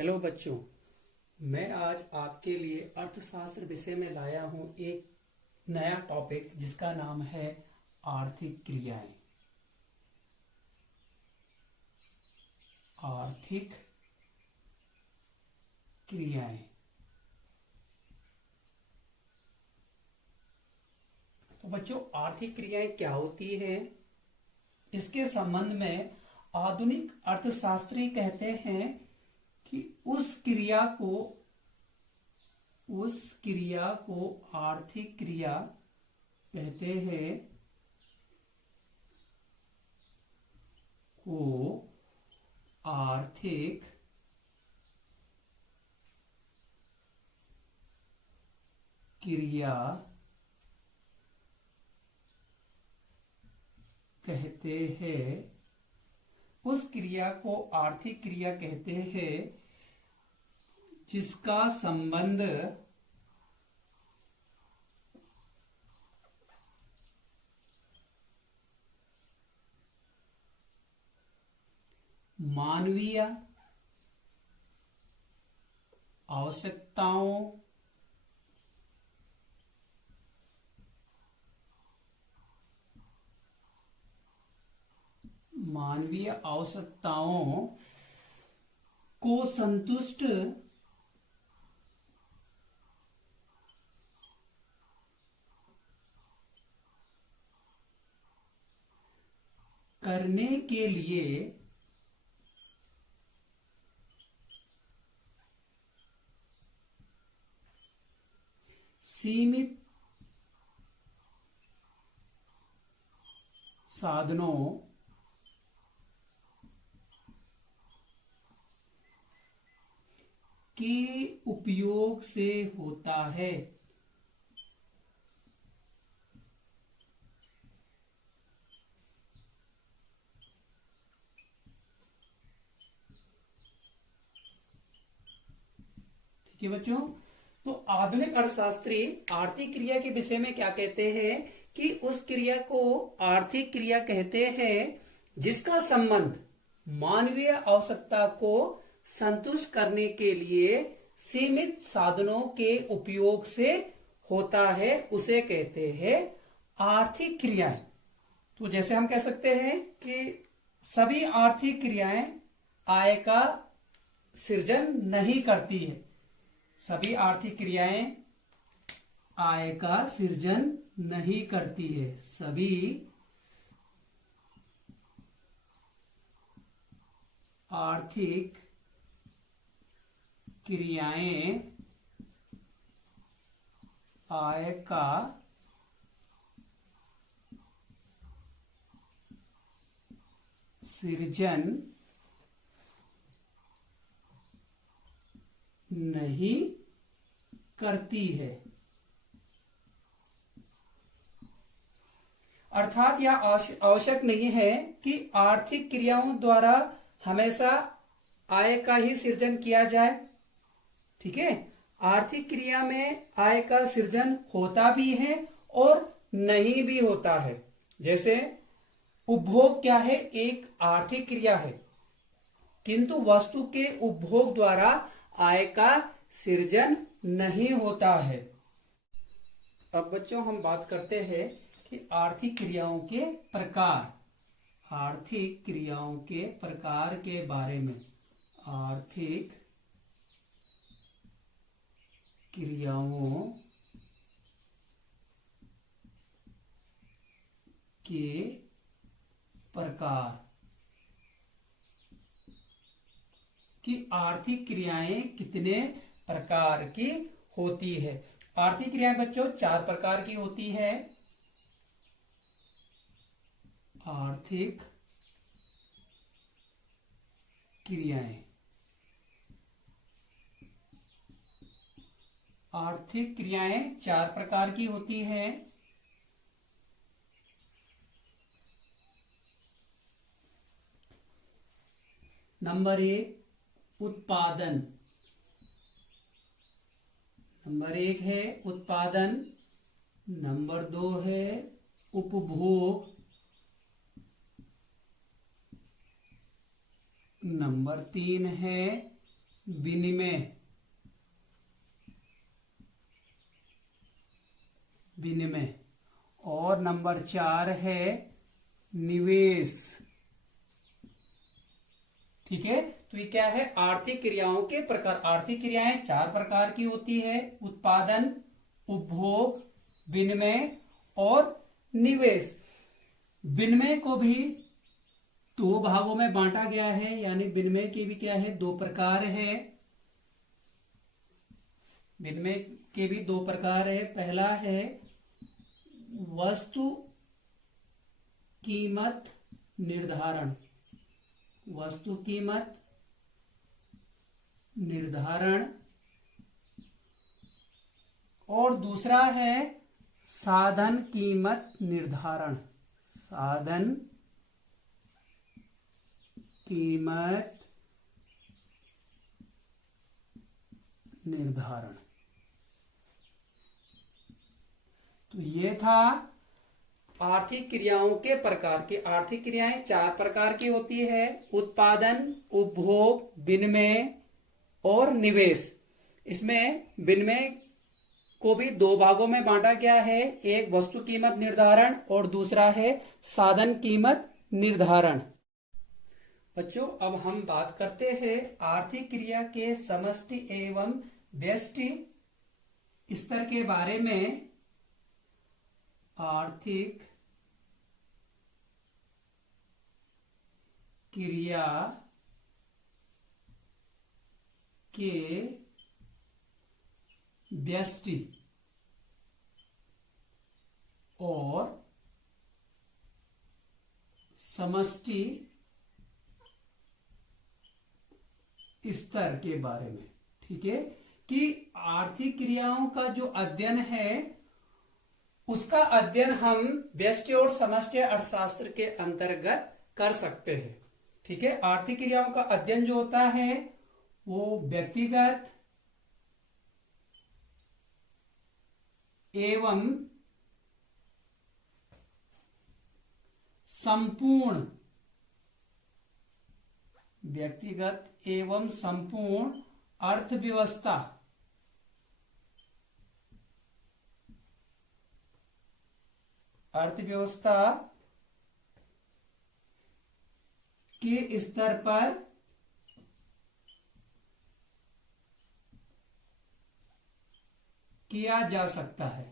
Hello बच्चों, मैं आज आपके लिए अर्थशास्त्र विषय में लाया हूं एक नया टॉपिक जिसका नाम है आर्थिक क्रियाएं। आर्थिक क्रियाएं। तो बच्चों, आर्थिक क्रियाएं क्या होती हैं? इसके संबंध में आधुनिक अर्थशास्त्री कहते हैं कि उस क्रिया को आर्थिक क्रिया कहते हैं को आर्थिक क्रिया कहते हैं। उस क्रिया को आर्थिक क्रिया कहते हैं जिसका संबंध मानवीय आवश्यकताओं को संतुष्ट करने के लिए सीमित साधनों के उपयोग से होता है। ठीक है बच्चों, तो आधुनिक अर्थशास्त्री आर्थिक क्रिया के विषय में क्या कहते हैं कि उस क्रिया को आर्थिक क्रिया कहते हैं जिसका संबंध मानवीय आवश्यकता को संतुष्ट करने के लिए सीमित साधनों के उपयोग से होता है, उसे कहते हैं आर्थिक क्रियाएं। तो जैसे हम कह सकते हैं कि सभी आर्थिक क्रियाएं आय का सृजन नहीं करती है। सभी आर्थिक क्रियाएं आय का सृजन नहीं करती है। सभी आर्थिक क्रियाएं आय का सृजन नहीं करती है। अर्थात यह आवश्यक नहीं है कि आर्थिक क्रियाओं द्वारा हमेशा आय का ही सृजन किया जाए। ठीक है, आर्थिक क्रिया में आय का सृजन होता भी है और नहीं भी होता है। जैसे उपभोग क्या है? एक आर्थिक क्रिया है, किंतु वस्तु के उपभोग द्वारा आय का सृजन नहीं होता है। अब बच्चों, हम बात करते हैं कि आर्थिक क्रियाओं के प्रकार। आर्थिक क्रियाओं के प्रकार के बारे में। आर्थिक क्रियाओं के प्रकार कि आर्थिक क्रियाएं कितने प्रकार की होती है। आर्थिक क्रियाएं बच्चों 4 प्रकार की होती है। आर्थिक क्रियाएं आर्थिक क्रियाएं 4 प्रकार की होती है। नंबर 1 उत्पादन। नंबर 1 है उत्पादन। नंबर 2 है उपभोग। नंबर 3 है विनिमय, विनिमय। और नंबर 4 है निवेश। ठीक है, तो ये क्या है, आर्थिक क्रियाओं के प्रकार। आर्थिक क्रियाएं 4 प्रकार की होती है, उत्पादन, उपभोग, विनिमय और निवेश। विनिमय को भी 2 भागों में बांटा गया है, यानी विनिमय के भी क्या है, 2 प्रकार है। विनिमय के भी 2 प्रकार है। पहला है वस्तु कीमत निर्धारण, वस्तु कीमत निर्धारण। और दूसरा है साधन कीमत निर्धारण, साधन कीमत निर्धारण। तो ये था आर्थिक क्रियाओं के प्रकार। की आर्थिक क्रियाएं 4 प्रकार की होती है, उत्पादन, उपभोग, विनिमय और निवेश। इसमें विनिमय को भी 2 भागों में बांटा गया है, एक वस्तु कीमत निर्धारण और दूसरा है साधन कीमत निर्धारण। बच्चों, अब हम बात करते हैं आर्थिक क्रिया के समष्टि एवं व्यष्टि स्तर के बारे में। आर्थिक क्रिया के व्यष्टि और समष्टि स्तर के बारे में। ठीक है, कि आर्थिक क्रियाओं का जो अध्ययन है उसका अध्ययन हम व्यष्टि और समष्टि अर्थशास्त्र के अंतर्गत कर सकते हैं। ठीक है, आर्थिक क्रियाओं का अध्ययन जो होता है वो व्यक्तिगत एवं संपूर्ण, व्यक्तिगत एवं संपूर्ण अर्थव्यवस्था के स्तर पर किया जा सकता है।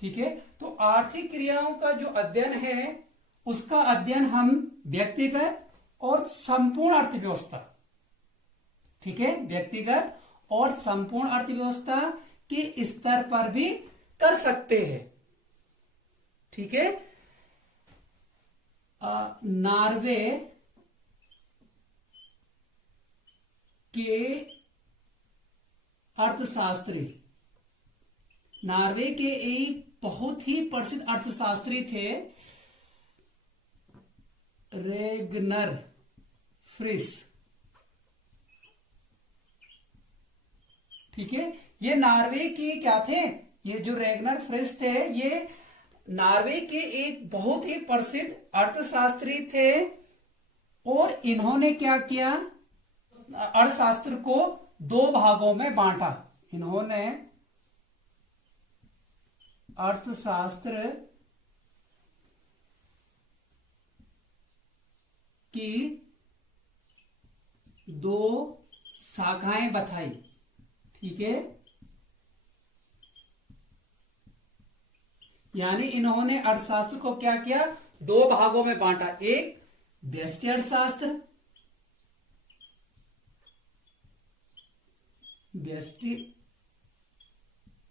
ठीक है, तो आर्थिक क्रियाओं का जो अध्ययन है उसका अध्ययन हम व्यक्तिगत और संपूर्ण अर्थव्यवस्था, ठीक है, व्यक्तिगत और संपूर्ण अर्थव्यवस्था के स्तर पर भी कर सकते हैं। ठीक है, नॉर्वे के अर्थशास्त्री, नॉर्वे के एक बहुत ही प्रसिद्ध अर्थशास्त्री थे रेगनर फ्रिस। ठीक है, ये नॉर्वे के क्या थे, ये जो रेगनर फ्रिस थे ये नॉर्वे के एक बहुत ही प्रसिद्ध अर्थशास्त्री थे। और इन्होंने क्या किया, अर्थशास्त्र को 2 भागों में बांटा। इन्होंने अर्थशास्त्र की 2 शाखाएं बताई। ठीक है, यानी इन्होंने अर्थशास्त्र को क्या किया, 2 भागों में बांटा। एक व्यष्टि अर्थशास्त्र, व्यष्टि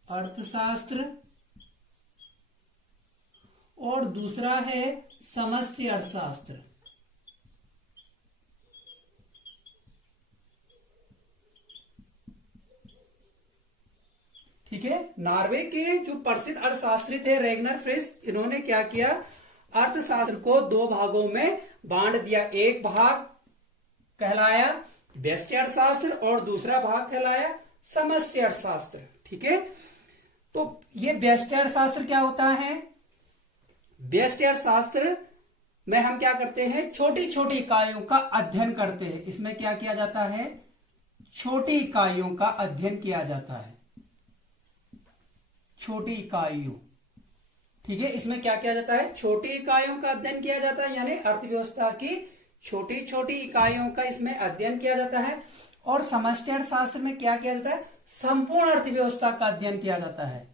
अर्थशास्त्र, और दूसरा है समष्टि अर्थशास्त्र। ठीक है, नॉर्वे के जो प्रसिद्ध अर्थशास्त्री थे रेगनर फ्रिस, इन्होंने क्या किया, अर्थशास्त्र को 2 भागों में बांट दिया। एक भाग कहलाया व्यष्टि अर्थशास्त्र और दूसरा भाग कहलाया समष्टि अर्थशास्त्र। ठीक है, तो ये व्यष्टि अर्थशास्त्र क्या होता है, व्यष्टि अर्थशास्त्र में हम क्या करते हैं, छोटी छोटी इकाइयों का अध्ययन करते हैं। इसमें क्या किया जाता है, छोटी इकाइयों का अध्ययन किया जाता है, छोटी इकाइयों। ठीक है, इसमें क्या किया जाता है, छोटी इकाइयों का अध्ययन किया जाता है, यानी अर्थव्यवस्था की छोटी छोटी इकाइयों का इसमें अध्ययन किया जाता है। और समष्टि अर्थशास्त्र में क्या किया जाता है, संपूर्ण अर्थव्यवस्था का अध्ययन किया जाता है,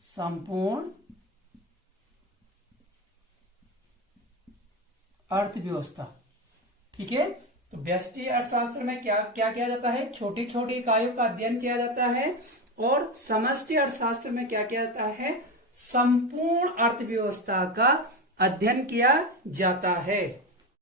संपूर्ण अर्थव्यवस्था। ठीक है, तो व्यष्टि अर्थशास्त्र में क्या क्या किया जाता है, छोटी छोटी इकाइयों का अध्ययन किया जाता है। और समष्टि अर्थशास्त्र में क्या किया जाता है, संपूर्ण अर्थव्यवस्था का अध्ययन किया जाता है।